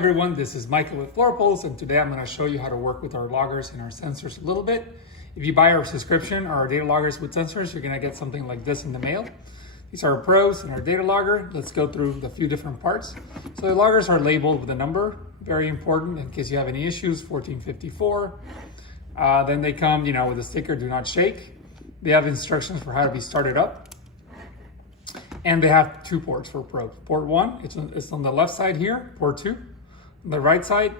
everyone, this is Michael with FloraPulse, and today I'm going to show you how to work with our loggers and our sensors a little bit. If you buy our subscription or our data loggers with sensors, you're going to get something like this in the mail. These are our probes and our data logger. Let's go through the few different parts. So the loggers are labeled with a number, very important in case you have any issues, 1454. Then they come, with a sticker, do not shake. They have instructions for how to be started up. And they have two ports for probes. Port 1, it's on the left side here. Port 2, on the right side.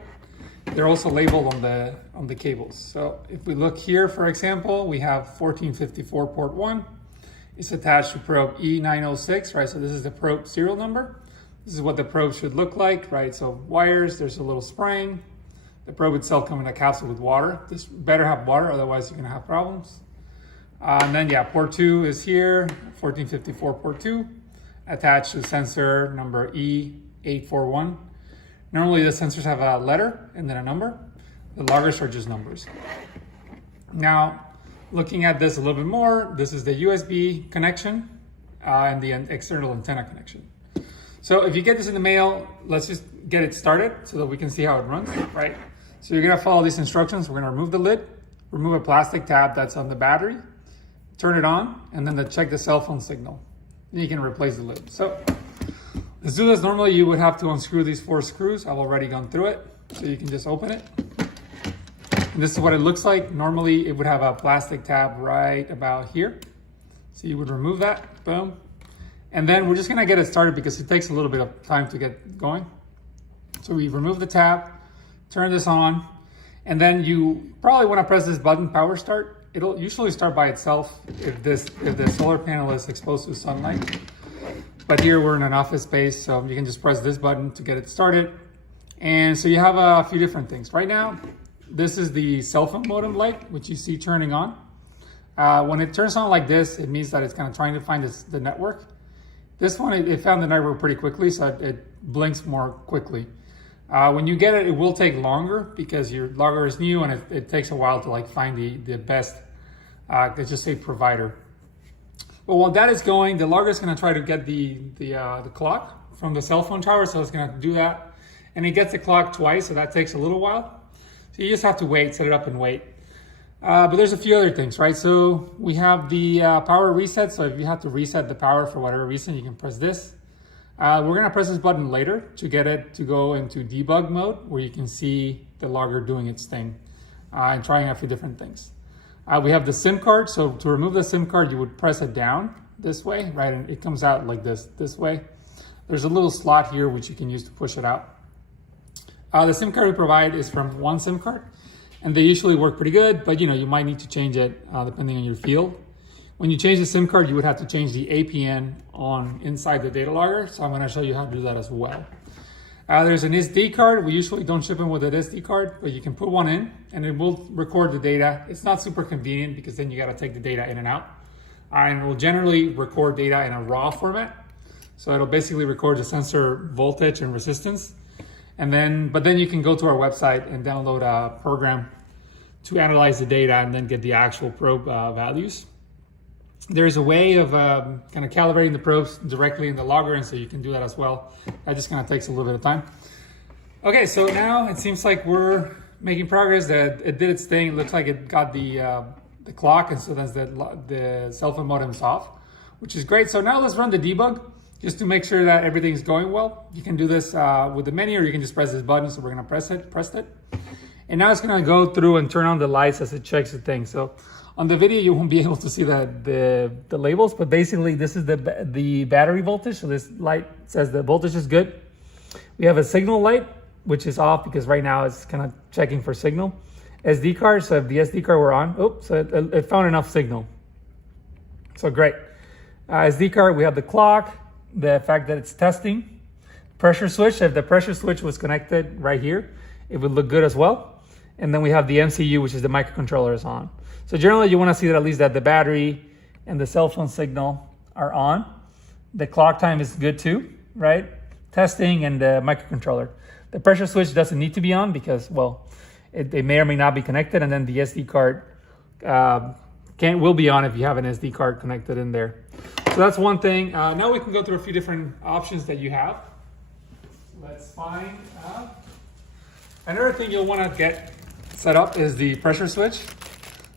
They're also labeled on the cables. So if we look here, for example, we have 1454 port 1. It's attached to probe E906, right? So this is the probe serial number. This is what the probe should look like, right? So wires, there's a little spring. The probe itself comes in a capsule with water. This better have water, otherwise you're gonna have problems. And then, port 2 is here, 1454 port 2, attached to sensor number E841. Normally the sensors have a letter and then a number. The loggers are just numbers. Now, looking at this a little bit more, this is the USB connection and the external antenna connection. So if you get this in the mail, let's just get it started so that we can see how it runs, right? So you're gonna follow these instructions. We're gonna remove the lid, remove a plastic tab that's on the battery, turn it on, and then check the cell phone signal. Then you can replace the lid. So let's do this. Normally you would have to unscrew these 4 screws. I've already gone through it. So you can just open it. And this is what it looks like. Normally it would have a plastic tab right about here. So you would remove that, boom. And then we're just gonna get it started because it takes a little bit of time to get going. So we remove the tab, turn this on, and then you probably wanna press this button, power start. It'll usually start by itself if the solar panel is exposed to sunlight. But here we're in an office space, so you can just press this button to get it started. And so you have a few different things. Right now, this is the cell phone modem light, which you see turning on. When it turns on like this, it means that it's kind of trying to find the network. This one, it found the network pretty quickly, so it blinks more quickly. When you get it, it will take longer because your logger is new and it takes a while to find the best, let's just say, provider. But while that is going, the logger is going to try to get the clock from the cell phone tower, so it's going to do that. And it gets the clock twice, so that takes a little while. So you just have to wait, set it up and wait. But there's a few other things, right? So we have the power reset. So if you have to reset the power for whatever reason, you can press this. We're gonna press this button later to get it to go into debug mode where you can see the logger doing its thing and trying a few different things. We have the SIM card. So to remove the SIM card, you would press it down this way, right? And it comes out like this way. There's a little slot here which you can use to push it out. The SIM card we provide is from one SIM card and they usually work pretty good, but you might need to change it depending on your field. When you change the SIM card, you would have to change the APN on inside the data logger. So I'm going to show you how to do that as well. There's an SD card. We usually don't ship them with an SD card, but you can put one in and it will record the data. It's not super convenient because then you got to take the data in and out. And it will generally record data in a raw format. So it'll basically record the sensor voltage and resistance. But then you can go to our website and download a program to analyze the data and then get the actual probe values. There's a way of kind of calibrating the probes directly in the logger, and so you can do that as well. That just kind of takes a little bit of time. Okay, so now it seems like we're making progress. That it did its thing. It looks like it got the clock, and so that's the cell phone modem's off, which is great. So now let's run the debug just to make sure that everything's going well. You can do this with the menu, or you can just press this button. So we're gonna press it, and now it's gonna go through and turn on the lights as it checks the thing. So on the video, you won't be able to see the labels, but basically this is the battery voltage. So this light says the voltage is good. We have a signal light, which is off because right now it's kind of checking for signal. SD card, so if the SD card were on, so it found enough signal. So great. SD card, we have the clock, the fact that it's testing. Pressure switch, if the pressure switch was connected right here, it would look good as well. And then we have the MCU, which is the microcontroller is on. So generally you want to see that at least that the battery and the cell phone signal are on. The clock time is good too, right? Testing and the microcontroller. The pressure switch doesn't need to be on because, well, it may or may not be connected, and then the SD card will be on if you have an SD card connected in there. So that's one thing. Now we can go through a few different options that you have. Let's find Another thing you'll want to get set up is the pressure switch.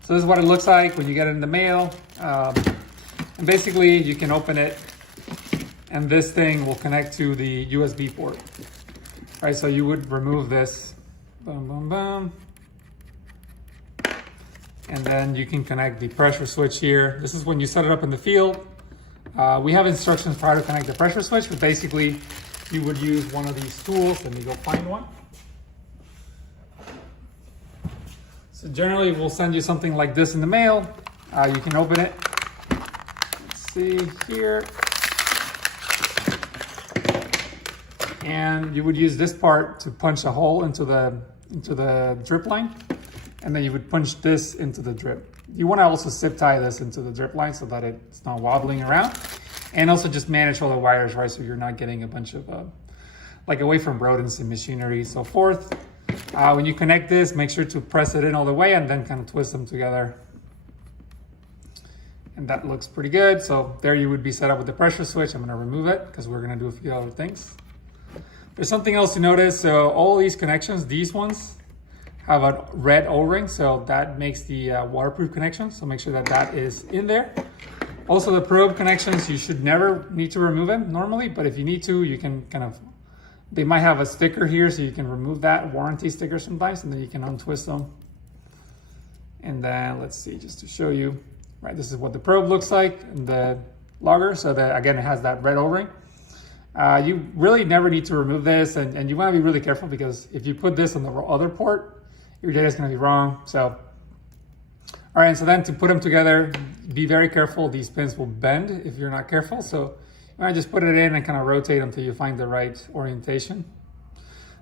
So this is what it looks like when you get it in the mail. And basically you can open it and this thing will connect to the USB port. Right, so you would remove this, boom, boom, boom. And then you can connect the pressure switch here. This is when you set it up in the field. We have instructions for how to connect the pressure switch, but basically you would use one of these tools. Let me go find one. So generally we'll send you something like this in the mail. You can open it. Let's see here. And you would use this part to punch a hole into the drip line. And then you would punch this into the drip. You want to also zip tie this into the drip line so that it's not wobbling around. And also just manage all the wires, right? So you're not getting a bunch of, like away from rodents and machinery, so forth. When you connect this, make sure to press it in all the way and then kind of twist them together. And that looks pretty good. So there you would be set up with the pressure switch. I'm going to remove it because we're going to do a few other things. There's something else to notice. So all these connections, these ones have a red O-ring. So that makes the waterproof connection. So make sure that that is in there. Also the probe connections, you should never need to remove them normally, but if you need to, you can kind of, they might have a sticker here so you can remove that warranty sticker sometimes, and then you can untwist them. And then let's see, just to show you, right, this is what the probe looks like in the logger. So that again, it has that red O-ring. You really never need to remove this, and you want to be really careful because if you put this on the other port, your data is going to be wrong. So, all right, so then to put them together, be very careful. These pins will bend if you're not careful. So I just put it in and kind of rotate until you find the right orientation.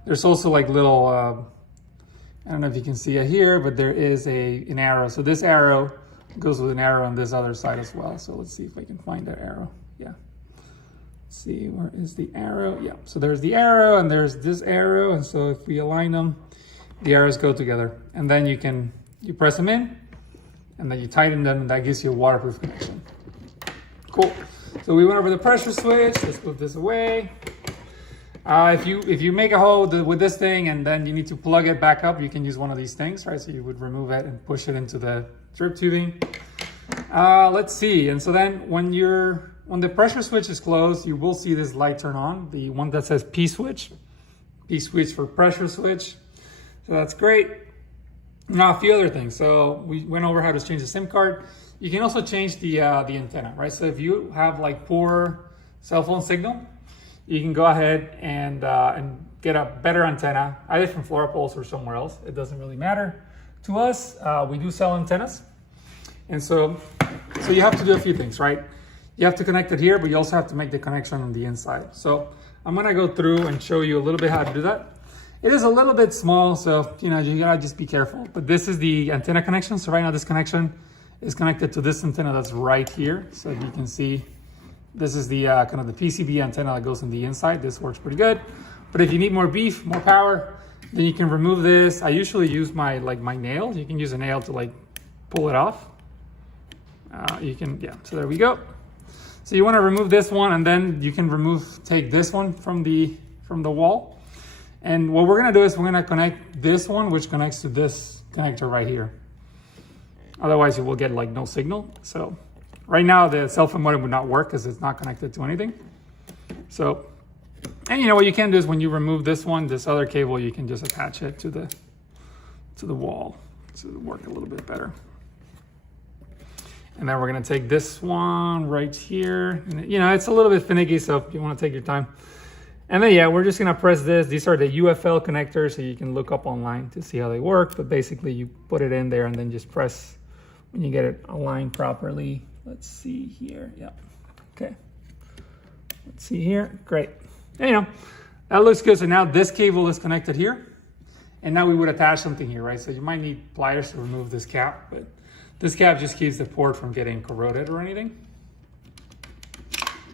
There's also like little, I don't know if you can see it here, but there is an arrow. So this arrow goes with an arrow on this other side as well. So let's see if I can find that arrow. Yeah. See, where is the arrow? Yeah, so there's the arrow and there's this arrow. And so if we align them, the arrows go together. And then you press them in and then you tighten them and that gives you a waterproof connection. Cool. So we went over the pressure switch. Let's move this away. If you make a hole with this thing and then you need to plug it back up, you can use one of these things, right? So you would remove it and push it into the drip tubing. Let's see. And so then when the pressure switch is closed, you will see this light turn on, the one that says P switch for pressure switch. So that's great. Now a few other things. So we went over how to change the SIM card. You can also change the antenna, right? So if you have like poor cell phone signal, you can go ahead and get a better antenna, either from FloraPulse or somewhere else. It doesn't really matter to us. We do sell antennas. And so you have to do a few things, right? You have to connect it here, but you also have to make the connection on the inside. So I'm gonna go through and show you a little bit how to do that. It is a little bit small, so you gotta just be careful. But this is the antenna connection. So right now this connection is connected to this antenna that's right here. So if you can see, this is the kind of the PCB antenna that goes on the inside. This works pretty good. But if you need more beef, more power, then you can remove this. I usually use my nail. You can use a nail to like pull it off. So there we go. So you want to remove this one, and then you can take this one from the wall. And what we're gonna do is we're gonna connect this one, which connects to this connector right here. Otherwise you will get like no signal. So right now the cell phone modem would not work because it's not connected to anything. So, and what you can do is when you remove this one, this other cable, you can just attach it to the wall to work a little bit better. And then we're gonna take this one right here. And, it's a little bit finicky, so you wanna take your time. And then, we're just gonna press this. These are the UFL connectors, so you can look up online to see how they work. But basically you put it in there and then just press when you get it aligned properly. Let's see here, yeah, okay. Let's see here, great. And, that looks good. So now this cable is connected here. And now we would attach something here, right? So you might need pliers to remove this cap, but this cap just keeps the port from getting corroded or anything.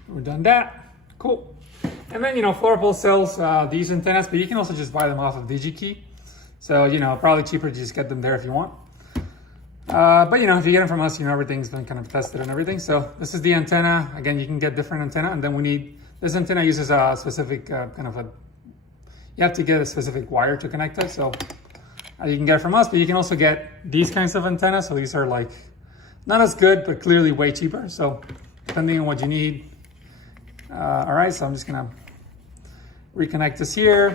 We're done that, cool. And then, FloraPulse sells these antennas, but you can also just buy them off of DigiKey. So, probably cheaper to just get them there if you want. But, if you get them from us, everything's been kind of tested and everything. So this is the antenna. Again, you can get different antenna. And then this antenna uses a specific you have to get a specific wire to connect it. So you can get it from us, but you can also get these kinds of antennas. So these are like not as good, but clearly way cheaper. So depending on what you need. All right, so I'm just gonna reconnect this here.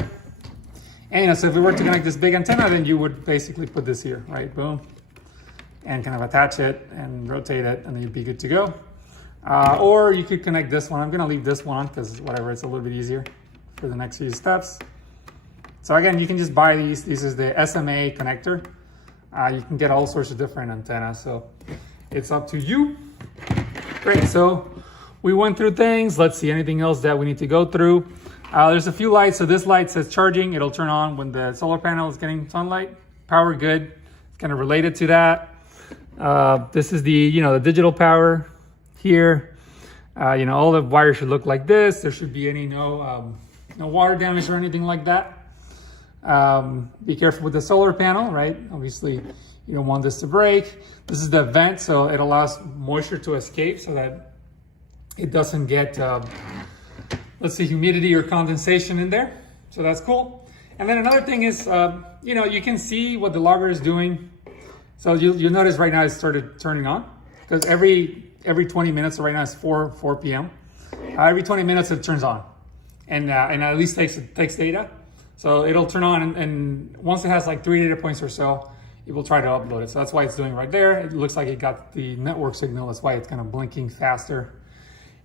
And so if we were to connect this big antenna, then you would basically put this here, right? Boom. And kind of attach it and rotate it, and then you'd be good to go. Or you could connect this one. I'm gonna leave this one on because whatever, it's a little bit easier for the next few steps. So again, you can just buy these. This is the SMA connector. You can get all sorts of different antennas, so it's up to you. Great, so we went through things. Let's see, anything else that we need to go through? There's a few lights. So this light says charging. It'll turn on when the solar panel is getting sunlight. Power good, it's kind of related to that. This is the, the digital power here. All the wires should look like this. There should be no water damage or anything like that. Be careful with the solar panel, right? Obviously, you don't want this to break. This is the vent, so it allows moisture to escape so that it doesn't get, let's see, humidity or condensation in there. So that's cool. And then another thing is, you can see what the logger is doing. So you'll notice right now it started turning on because every 20 minutes, so right now it's 4 p.m. Every 20 minutes it turns on, and at least takes data. So it'll turn on, and once it has like 3 data points or so, it will try to upload it. So that's why it's doing right there. It looks like it got the network signal. That's why it's kind of blinking faster.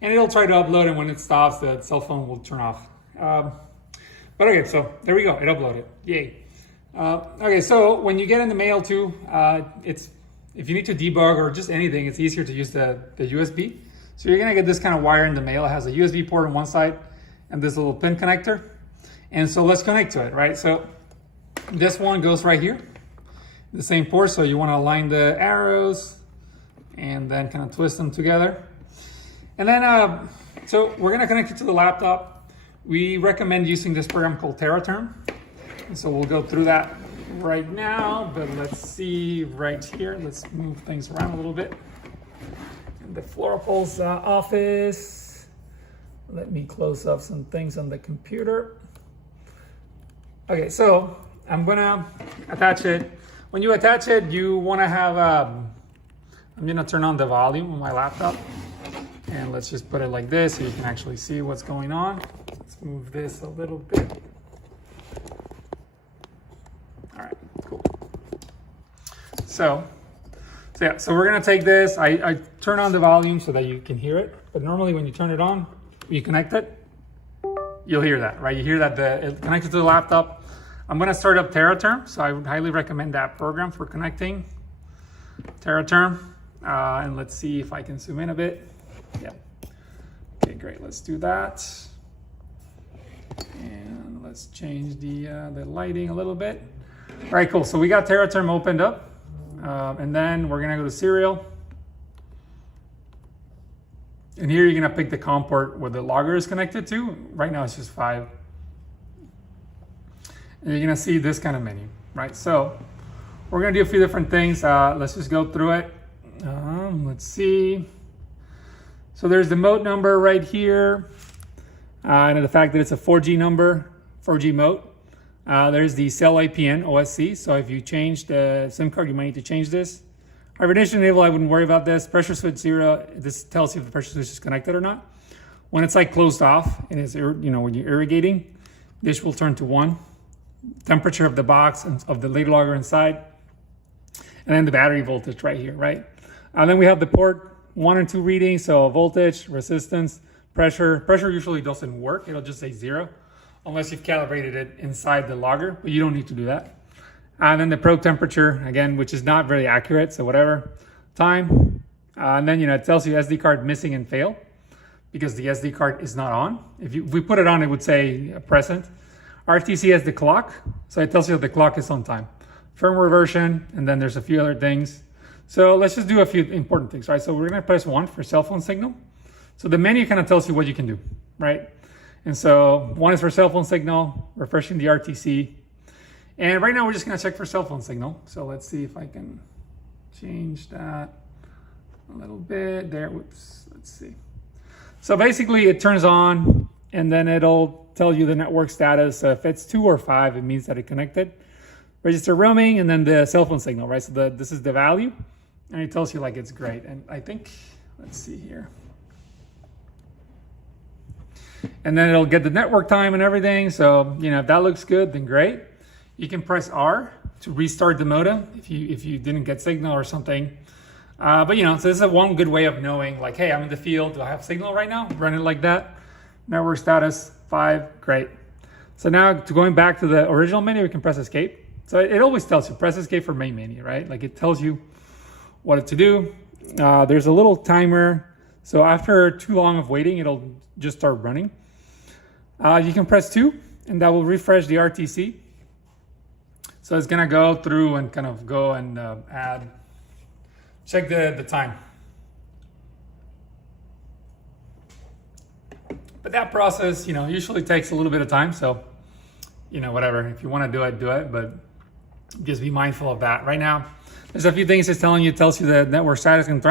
And it'll try to upload, and when it stops, the cell phone will turn off. But okay, so there we go. It uploaded. Yay. Okay, so when you get in the mail too, if you need to debug or just anything, it's easier to use the USB. So you're gonna get this kind of wire in the mail. It has a USB port on one side and this little pin connector. And so let's connect to it, right? So this one goes right here, the same port. So you wanna align the arrows and then kind of twist them together. And then, so we're gonna connect it to the laptop. We recommend using this program called Terraterm. And so we'll go through that right now, but let's see right here. Let's move things around a little bit. In the FloraPulse office. Let me close up some things on the computer. Okay, so I'm gonna attach it. When you attach it, you wanna have, I'm gonna turn on the volume on my laptop. And let's just put it like this so you can actually see what's going on. Let's move this a little bit. All right, cool. So we're gonna take this. I turn on the volume so that you can hear it. But normally when you turn it on, you connect it, you'll hear that, right? You hear that it's connected to the laptop. I'm gonna start up Terraterm. So I would highly recommend that program for connecting Terraterm. And let's see if I can zoom in a bit. Yeah. Okay, great. Let's do that. And let's change the lighting a little bit. All right, cool. So we got Terraterm opened up. And then we're going to go to serial. And here you're going to pick the COM port where the logger is connected to. Right now it's just 5. And you're going to see this kind of menu, right? So we're going to do a few different things. Let's just go through it. Let's see. So there's the mode number right here, and the fact that it's a 4G number, 4G mode. There's the cell IPN OSC. So if you change the SIM card, you might need to change this. Hibernation enable, I wouldn't worry about this. Pressure switch 0, this tells you if the pressure switch is connected or not. When it's like closed off and it's, when you're irrigating, this will turn to 1. Temperature of the box and of the Datalogger inside. And then the battery voltage right here, right? And then we have the port 1 and 2 readings, so voltage, resistance, pressure. Pressure usually doesn't work. It'll just say 0 unless you've calibrated it inside the logger, but you don't need to do that. And then the probe temperature, again, which is not very accurate, so whatever. Time, and then it tells you SD card missing and fail because the SD card is not on. If we put it on, it would say present. RTC has the clock, so it tells you that the clock is on time. Firmware version, and then there's a few other things. So let's just do a few important things, right? So we're gonna press 1 for cell phone signal. So the menu kind of tells you what you can do, right? And so 1 is for cell phone signal, refreshing the RTC. And right now we're just gonna check for cell phone signal. So let's see if I can change that a little bit there. Whoops, let's see. So basically it turns on and then it'll tell you the network status. So if it's 2 or 5, it means that it connected. Register roaming, and then the cell phone signal, right? So this is the value, and it tells you like it's great. And I think, let's see here. And then it'll get the network time and everything. So, you know, if that looks good, then great. You can press R to restart the modem if you didn't get signal or something. But, you know, so this is one good way of knowing, like, hey, I'm in the field. Do I have signal right now? Run it like that. Network status 5, great. So now going back to the original menu, we can press escape. So it always tells you, press escape for main menu, right? Like it tells you what to do. There's a little timer. So after too long of waiting, it'll just start running. You can press 2, and that will refresh the RTC. So it's gonna go through and kind of go and check the time. But that process, you know, usually takes a little bit of time. So, you know, whatever, if you wanna do it, but just be mindful of that. Right now, there's a few things it's telling you. It tells you the network status and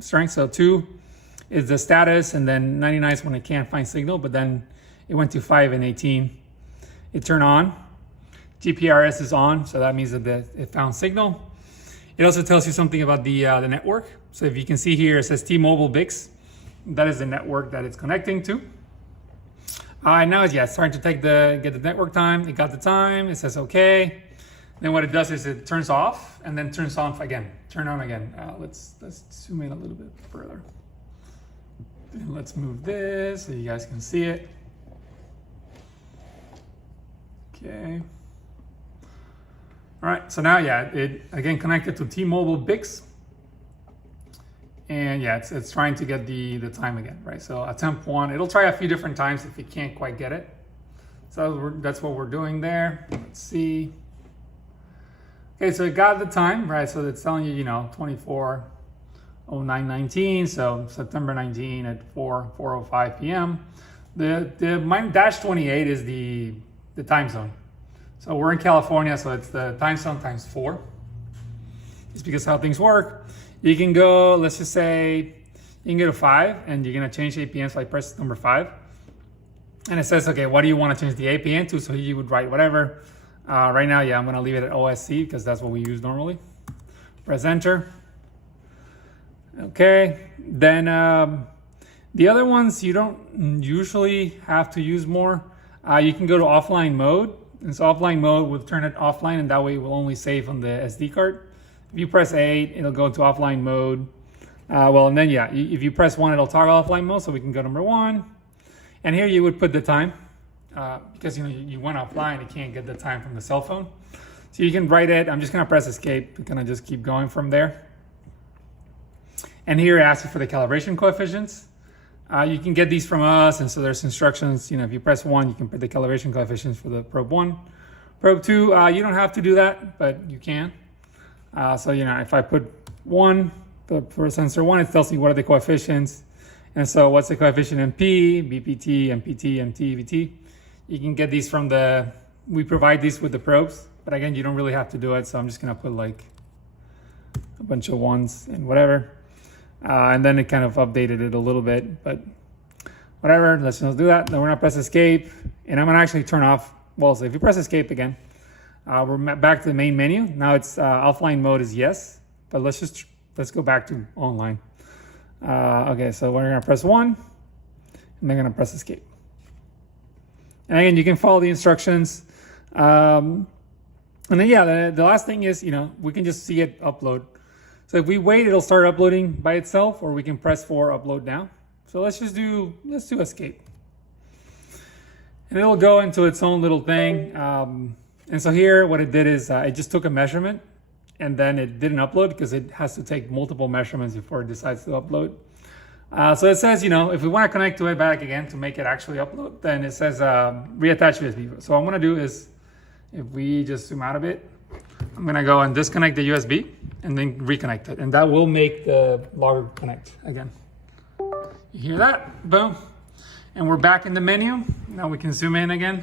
strength. So 2 is the status, and then 99 is when it can't find signal, but then it went to 5 and 18. It turned on. GPRS is on, so that means that it found signal. It also tells you something about the network. So if you can see here, it says T-Mobile BICS. That is the network that it's connecting to. And now it's starting to get the network time. It got the time. It says okay. Then what it does is it turns off and then turns on again. Turn on again. Let's zoom in a little bit further. And let's move this so you guys can see it. Okay. All right. So now, it again connected to T-Mobile BICS, and it's trying to get the time again, right? So attempt 1. It'll try a few different times if it can't quite get it. So that's what we're doing there. Let's see. Okay, so it got the time, right? So it's telling you, you know, 24:09:19. So September 19 at 4:05 p.m. The -28 is the time zone. So we're in California, so it's the time zone times 4. Just because how things work. You can go, let's just say, you can go to 5, and you're gonna change APN. So I press number 5, and it says, okay, what do you want to change the APN to? So you would write whatever. Right now, I'm gonna leave it at OSC because that's what we use normally. Press enter. Okay, then the other ones you don't usually have to use more. You can go to offline mode, and so offline mode will turn it offline, and that way it will only save on the SD card. If you press 8, it'll go to offline mode. And then if you press 1, it'll toggle offline mode, so we can go number 1. And here you would put the time. Because you went offline, you can't get the time from the cell phone. So you can write it. I'm just gonna press escape to kind of just keep going from there. And here it asks you for the calibration coefficients. You can get these from us, and so there's instructions. If you press 1, you can put the calibration coefficients for the probe 1. Probe 2, you don't have to do that, but you can. So if I put 1 for sensor 1, it tells me what are the coefficients. And so what's the coefficient MP, BPT, MPT, MT, VT. You can get these from we provide these with the probes, but again, you don't really have to do it. So I'm just gonna put like a bunch of 1s and whatever. And then it kind of updated it a little bit, but whatever, let's just do that. Then we're gonna press escape, and I'm gonna actually turn off. Well, so if you press escape again, we're back to the main menu. Now it's offline mode is yes, but let's go back to online. Okay, so we're gonna press 1, and then gonna press escape. And again, you can follow the instructions. And then the last thing is, we can just see it upload. So if we wait, it'll start uploading by itself, or we can press 4, upload now. So let's do escape. And it'll go into its own little thing. And so here, what it did is it just took a measurement, and then it didn't upload because it has to take multiple measurements before it decides to upload. So it says, if we want to connect to it back again to make it actually upload, then it says reattach USB. So what I'm going to do is, if we just zoom out a bit, I'm going to go and disconnect the USB and then reconnect it. And that will make the logger connect again. You hear that? Boom. And we're back in the menu. Now we can zoom in again.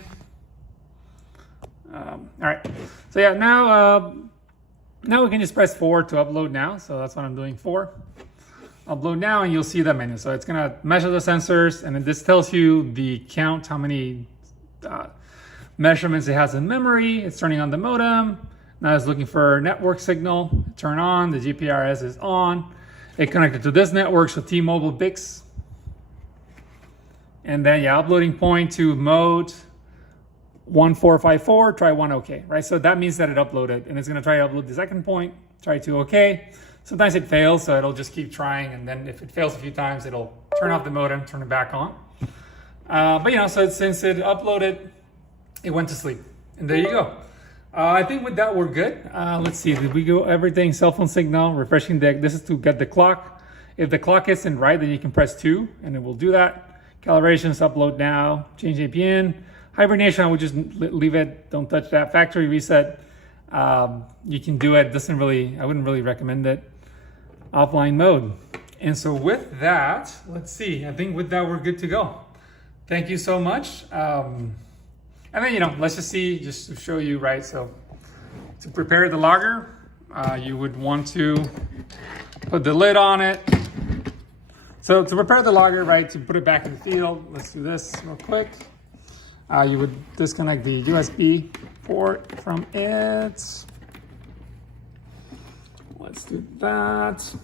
All right. So now we can just press 4 to upload now. So that's what I'm doing, 4. Upload now, and you'll see that menu. So it's gonna measure the sensors, and then this tells you the count, how many measurements it has in memory. It's turning on the modem. Now it's looking for network signal. Turn on. The GPRS is on. It connected to this network, so T-Mobile BICS. And then, yeah, uploading point to mode 1454, try 1 OK, right? So that means that it uploaded, and it's going to try to upload the second point, try 2 OK. Sometimes it fails, so it'll just keep trying, and then if it fails a few times, it'll turn off the modem, turn it back on. But you know, so since it uploaded, it went to sleep, and there you go. I think with that we're good. Let's see, did we go everything? Cell phone signal, refreshing deck. This is to get the clock. If the clock isn't right, then you can press 2, and it will do that. Calibrations, upload now, change APN. Hibernation, I would just leave it, don't touch that. Factory reset, you can do it, I wouldn't really recommend it. Offline mode. And so with that, let's see, I think with that we're good to go. Thank you so much. And then, you know, let's just see, just to show you, right? So to prepare the logger, you would want to put the lid on it. So to prepare the logger, right, to put it back in the field, let's do this real quick. You would disconnect the USB port from it. Let's do that.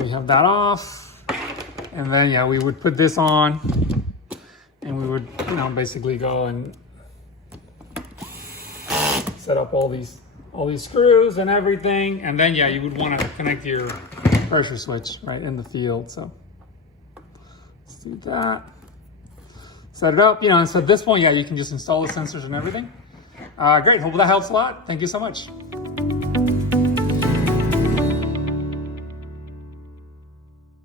We have that off. And then, yeah, we would put this on, and we would, you know, basically go and set up all these screws and everything. And then, yeah, you would want to connect your pressure switch right in the field. So let's do that. Set it up, you know, and so at this point, yeah, you can just install the sensors and everything. Great, hope that helps a lot. Thank you so much.